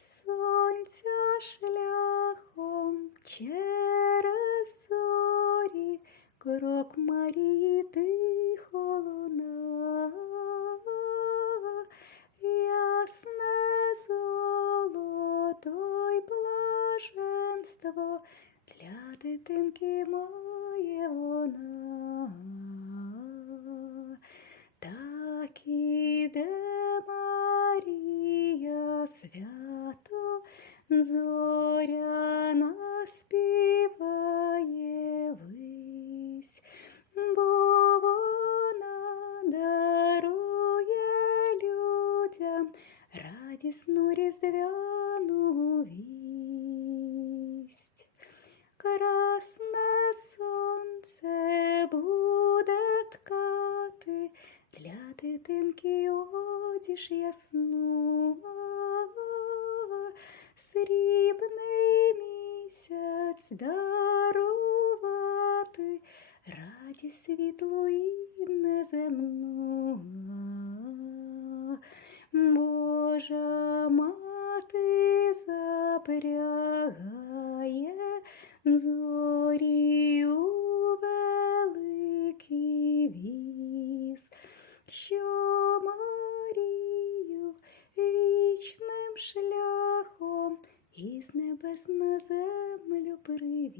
сонця шляхом через зорі, крок Марії тихо луна, ясне золото й блаженство для дитинки має вона. Так іде Марія свято, зоряна співає вись, бо вона дарує людям радісну різдвяну вість. Красне сонце буде ткати для дитинки одіж ясну, місяць дарувати радість світлу і неземну. Божа мати запрягає зорі у великий віз, що із небес на землю привіз.